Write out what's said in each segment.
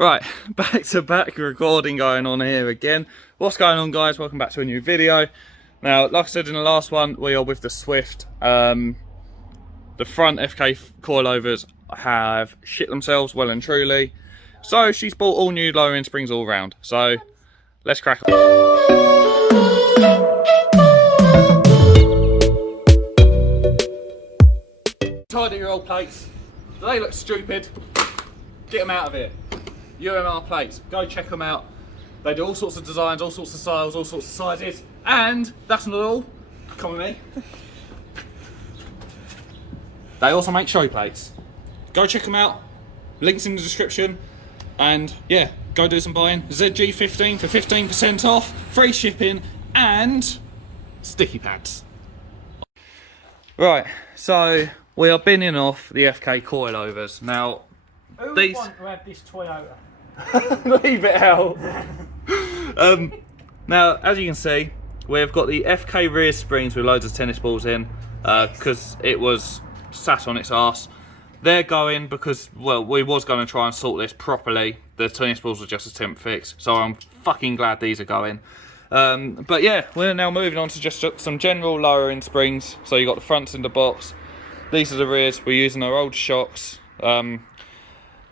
Right, back to back recording going on here again. What's going on, guys? Welcome back to a new video. Now, like I said in the last one, we are with the Swift. The front FK coilovers have shit themselves well and truly. So she's bought all new lowering springs all round. So let's crack on. Tidy your old plates. Do they look stupid? Get them out of here. UMR plates, go check them out. They do all sorts of designs, all sorts of styles, all sorts of sizes. And that's not all. Come with me. They also make show plates. Go check them out. Links in the description. And yeah, go do some buying. ZG15 for 15% off, free shipping, and sticky pads. Right, so we are binning off the FK coilovers. Now, who would want to have this Toyota? Leave it out. Now, as you can see, we've got the FK rear springs with loads of tennis balls in because it was sat on its arse. They're going because, well, we was going to try and sort this properly. The tennis balls were just a temp fix, so I'm fucking glad these are going. But yeah, we're now moving on to just some general lowering springs. So you got the fronts in the box. These are the rears. We're using our old shocks.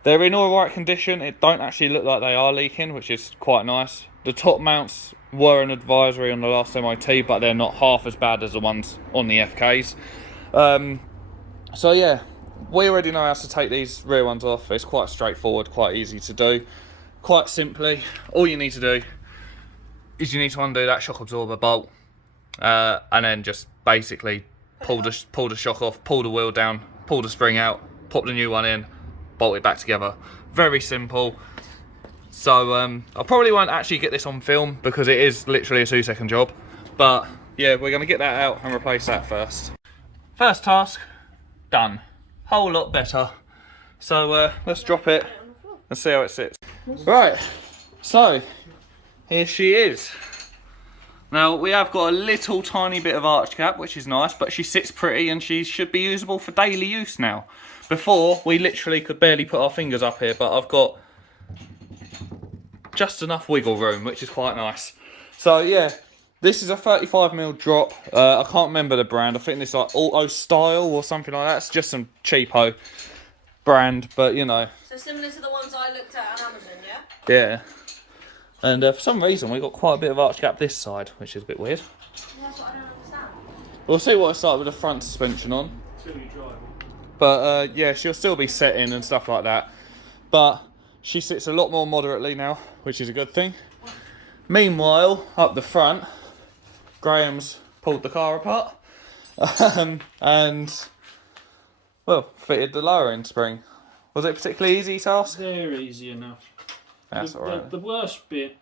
They're in all right condition. It don't actually look like they are leaking, which is quite nice. The top mounts were an advisory on the last MOT, but they're not half as bad as the ones on the FKs. So yeah, we already know how to take these rear ones off. It's quite straightforward, quite easy to do. Quite simply, all you need to do is you need to undo that shock absorber bolt, and then just basically pull the shock off, pull the wheel down, pull the spring out, pop the new one in, bolt it back together. Very simple. So I probably won't actually get this on film because it is literally a 2-second job. But yeah, we're going to get that out and replace that first. First task done. Whole lot better. So let's drop it and see how it sits. Right, so here she is. Now we have got a little tiny bit of arch cap, which is nice, but she sits pretty and she should be usable for daily use now. Before, we literally could barely put our fingers up here, but I've got just enough wiggle room, which is quite nice. So yeah, this is a 35mm drop. I can't remember the brand. I think it's like Auto Style or something like that. It's just some cheapo brand, but you know. So similar to the ones I looked at on Amazon, yeah? Yeah. And for some reason, we got quite a bit of arch cap this side, which is a bit weird. Yeah, that's what I don't understand. We'll see what it's like with the front suspension on. Until you drive. But yeah, she'll still be setting and stuff like that. But she sits a lot more moderately now, which is a good thing. Meanwhile, up the front, Graham's pulled the car apart and, well, fitted the lowering spring. Was it a particularly easy task? They're easy enough. That's alright. The worst bit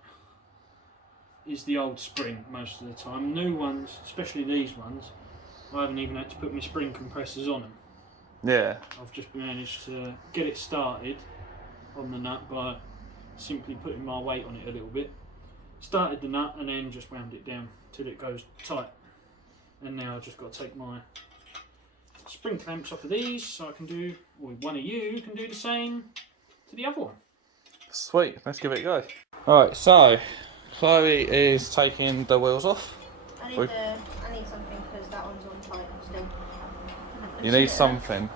is the old spring most of the time. New ones, especially these ones, I haven't even had to put my spring compressors on them. Yeah. I've just managed to get it started on the nut by simply putting my weight on it a little bit. Started the nut and then just wound it down till it goes tight. And now I've just got to take my spring clamps off of these so I can do, or one of you can do the same to the other one. Sweet, let's give it a go. Alright, so Chloe is taking the wheels off. I need something because that one's on tight still. You need something.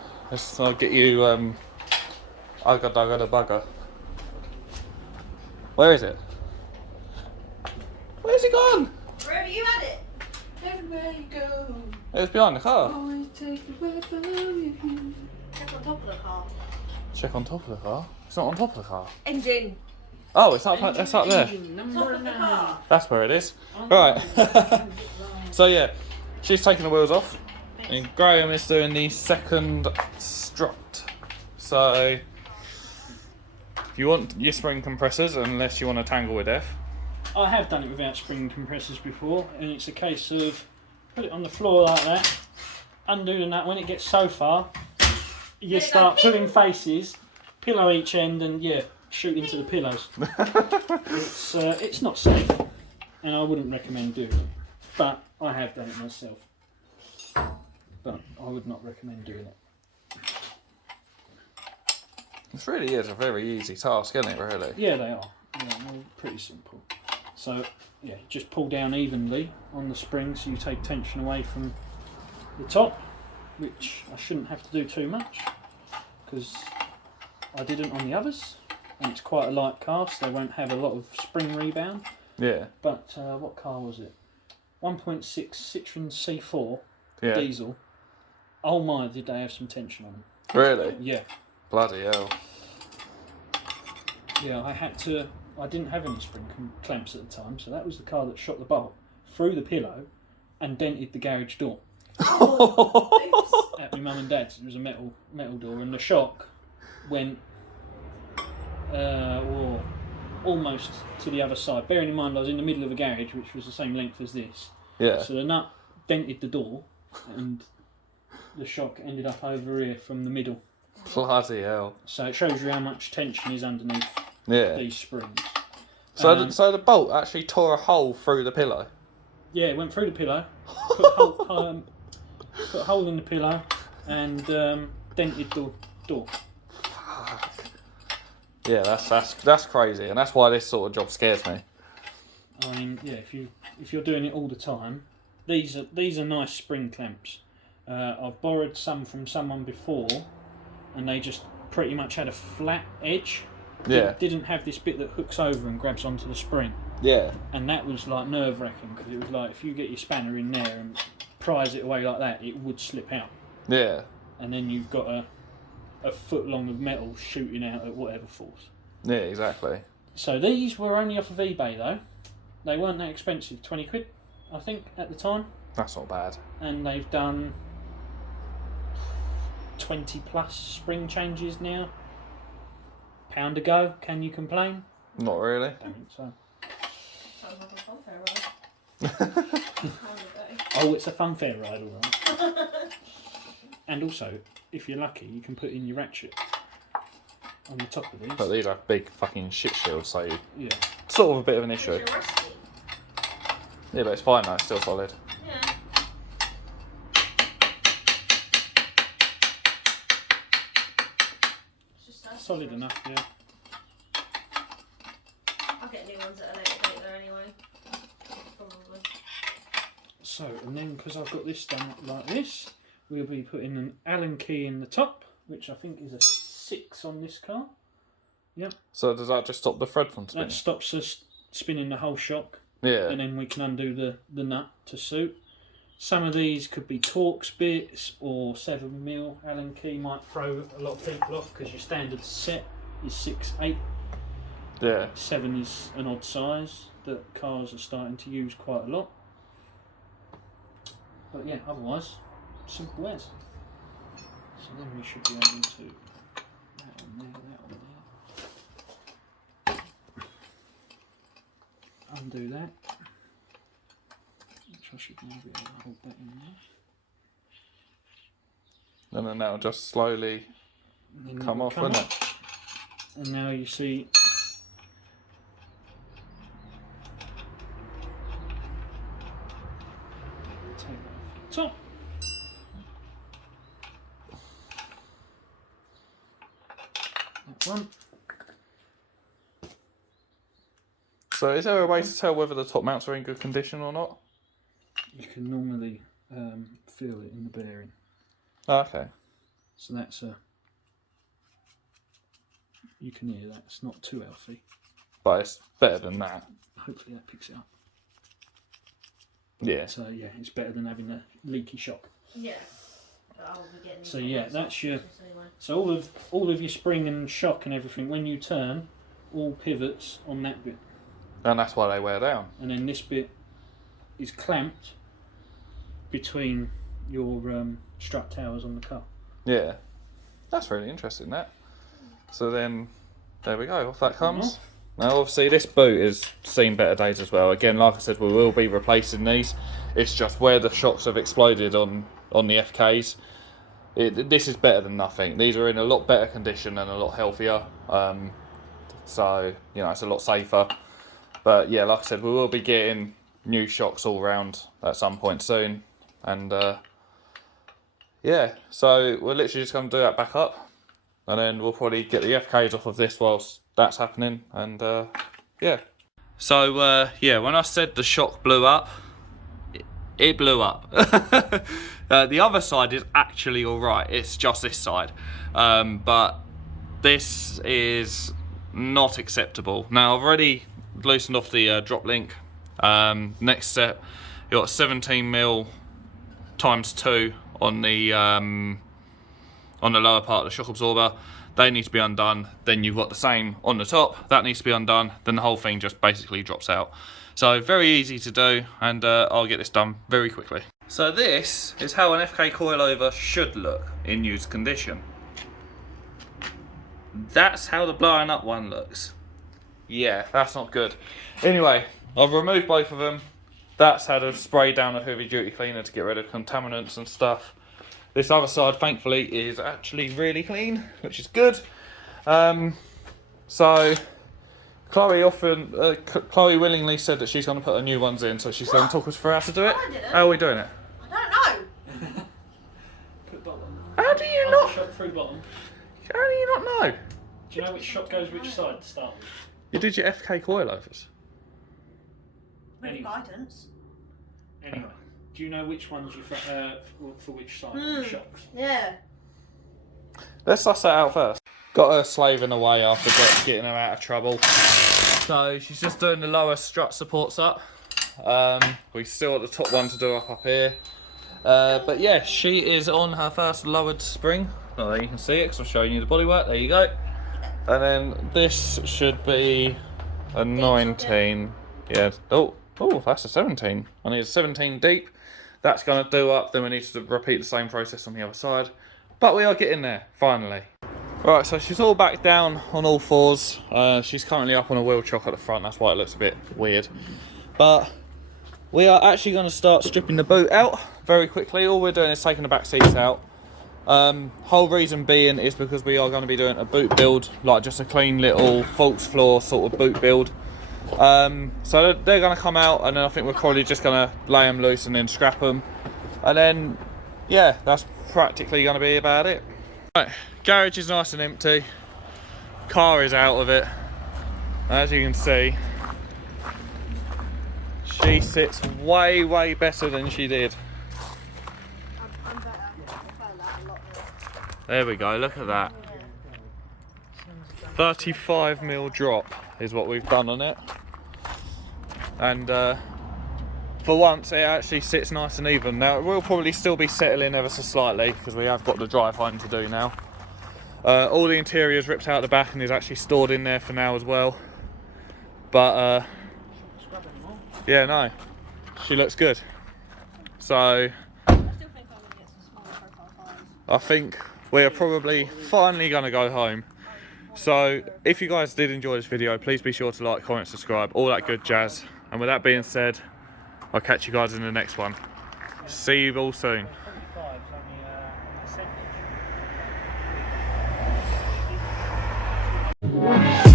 I'll get you I got a bugger. Where is it? Where's it gone? Wherever you had it. Everywhere you go. It was behind the car. Always take the way from you. Check on top of the car. Check on top of the car. It's not on top of the car. Engine. Oh, it's up there. Top of the car. That's where it is. Right. So yeah, she's taking the wheels off. And Graham is doing the second strut. So if you want your spring compressors, unless you want to tangle with F. I have done it without spring compressors before, and it's a case of put it on the floor like that, undo the nut. When it gets so far, you start pulling faces, pillow each end, and yeah, shoot into the pillows. It's not safe, and I wouldn't recommend doing it. But I have done it myself. But I would not recommend doing it. It really is a very easy task, isn't it, really? Yeah, they are. Yeah, they're pretty simple. So, yeah, just pull down evenly on the spring so you take tension away from the top, which I shouldn't have to do too much because I didn't on the others, and it's quite a light car, so they won't have a lot of spring rebound. Yeah. But what car was it? 1.6 Citroen C4 Yeah. diesel. Oh my, did they have some tension on them? Really? Yeah. Bloody hell. Yeah, I didn't have any spring clamps at the time, so that was the car that shot the bolt through the pillow and dented the garage door at my mum and dad's. It was a metal door, and the shock went almost to the other side. Bearing in mind I was in the middle of a garage which was the same length as this. Yeah. So the nut dented the door and the shock ended up over here from the middle. Bloody hell. So it shows you how much tension is underneath these springs. So, so the bolt actually tore a hole through the pillow? Yeah, it went through the pillow, put a hole in the pillow and dented the door. Fuck. Yeah, that's crazy, and that's why this sort of job scares me. I mean, yeah, if you're doing it all the time, these are nice spring clamps. I've borrowed some from someone before, and they just pretty much had a flat edge. Yeah. Didn't have this bit that hooks over and grabs onto the spring. Yeah. And that was like nerve wracking because it was like if you get your spanner in there and prise it away like that, it would slip out. Yeah. And then you've got a foot long of metal shooting out at whatever force. Yeah, exactly. So these were only off of eBay though. They weren't that expensive, 20 quid, I think, at the time. That's not bad. And they've done 20 plus spring changes now. Pound a go, can you complain? Not really. I don't think so. Sounds like a fun fair ride. Oh, it's a fun fair ride, alright. And also, if you're lucky, you can put in your ratchet on the top of these. But these are big fucking shit shields, so Yeah. sort of a bit of an issue. You're rusty. Yeah, but it's fine though, it's still solid. Yeah. It's just that Solid enough, yeah. I'll get new ones at a later date there anyway. Probably. So, and then because I've got this done like this, we'll be putting an Allen key in the top, which I think is a 6 on this car. Yep. So does that just stop the thread from spinning? That stops us spinning the whole shock, Yeah. and then we can undo the nut to suit. Some of these could be Torx bits or 7mm. Allen key might throw a lot of people off because your standard set is 6/8. Yeah. 7 is an odd size that cars are starting to use quite a lot. But yeah, otherwise, simple as. So then we should be able to that on there, that on there. Undo that. Which I should now be able to hold that in there. And then that'll just slowly And then come it'll off, won't it? And now you see take that off the top. That one. So is there a way to tell whether the top mounts are in good condition or not? You can normally feel it in the bearing. Oh, okay. So that's you can hear that, it's not too healthy. But it's better than that. Hopefully that picks it up. Yeah. So yeah, it's better than having a leaky shock. Yeah. But I'll be getting So these yeah, ones that's off your- Christmas anyway. So all of your spring and shock and everything, when you turn, all pivots on that bit. And that's why they wear down. And then this bit is clamped between your strut towers on the car. Yeah. That's really interesting, that. So then, there we go, off that comes. Now obviously this boot has seen better days as well. Again, like I said, we will be replacing these. It's just where the shocks have exploded on the FKs. This is better than nothing. These are in a lot better condition and a lot healthier. So, you know, it's a lot safer. But yeah, like I said, we will be getting new shocks all round at some point soon. And yeah, so we're literally just going to do that back up. and then we'll probably get the FKs off of this whilst that's happening, and yeah. So yeah, when I said the shock blew up, it blew up. The other side is actually alright, it's just this side, but this is not acceptable. Now I've already loosened off the drop link. Next step, you've got 17mm times 2 on the lower part of the shock absorber. They need to be undone. Then you've got the same on the top, that needs to be undone. Then the whole thing just basically drops out. So very easy to do, and I'll get this done very quickly. So this is how an FK coilover should look in used condition. That's how the blowing up one looks. Yeah, that's not good. Anyway, I've removed both of them. That's had a spray down a heavy duty cleaner to get rid of contaminants and stuff. This other side, thankfully, is actually really clean, which is good. So Chloe willingly said that she's going to put her new ones in, so she's going to talk us through how to do it. I didn't. How are we doing it? I don't know. Put bottom. How do you not? Shock through bottom. How do you not know? Do you know which shock goes which side to start with? You did your FK coilovers. With Anyway. guidance. Anyway, do you know which ones you for which side of the shocks? Yeah. Let's suss that out first. Got her slaving away after getting her out of trouble. So she's just doing the lower strut supports up. We still got the top one to do up here. But yeah, she is on her first lowered spring. Not that you can see it because I'm showing you the bodywork. There you go. And then this should be a 19. Yeah. Oh, that's a 17. I need a 17 deep. That's going to do up. Then we need to repeat the same process on the other side. But we are getting there, finally. Right, so she's all back down on all fours. She's currently up on a wheel chock at the front. That's why it looks a bit weird. But we are actually going to start stripping the boot out very quickly. All we're doing is taking the back seats out. Whole reason being is because we are going to be doing a boot build, like just a clean little false floor sort of boot build. So they're going to come out, and then I think we're probably just going to lay them loose and then scrap them. And then, yeah, that's practically going to be about it. Right, garage is nice and empty. Car is out of it. As you can see, she sits way, way better than she did. I'm better. I felt that a lot more. There we go, look at that. 35mm drop is what we've done on it. And for once it actually sits nice and even. Now it will probably still be settling ever so slightly because we have got the drive home to do now. All the interior is ripped out the back and is actually stored in there for now as well. But yeah, no, she looks good. So I still think I'm going to get some smaller profile tires. I think we are probably finally going to go home. So if you guys did enjoy this video, please be sure to like, comment, subscribe, all that good jazz. And with that being said, I'll catch you guys in the next one. See you all soon. 45 is only a percentage.